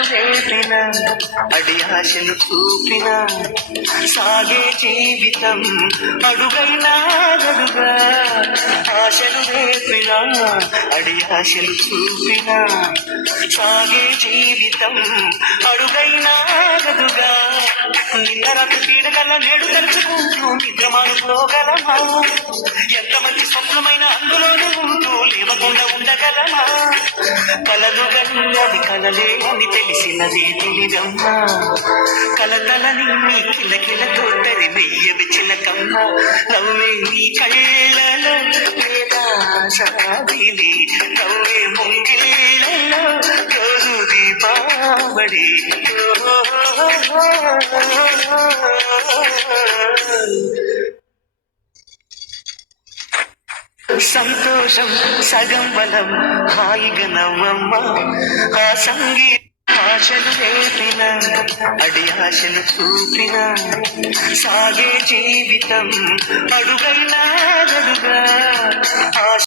రేపిన అడి ఆశలు చూపిన సాగే జీవితం అడుగైనా గడుగా ఆశలు రేపిన అడి ఆశలు చూపిన సాగే జీవితం అడుగైనా గదుగా నిన్న రాత్రి పీడగల నేడు తలుచుకుంటూ నిద్రమానుకోగలమా ఎంతమంది స్వప్నమైన అందులోనే ఉంటూ లేవకుండా ఉండగలమా కలలు గన్నది కలలే అని తెలిసినది తెలివమ్మా కలతలని నీ కిలకిలతో తరిమెయ్యవి చిలకమ్మ నవ్వే నీ కళ్ళలో లేదా సాదిని నవ్వే ముంగిళ్ళలో రోజు దీపావళి సంతోషం సగం బలం హాయిగా నవ్వమ్మ ఆ సంగీత ఆశలు రేపిన అడి ఆశలు చూపిన సాగే జీవితం అడుగ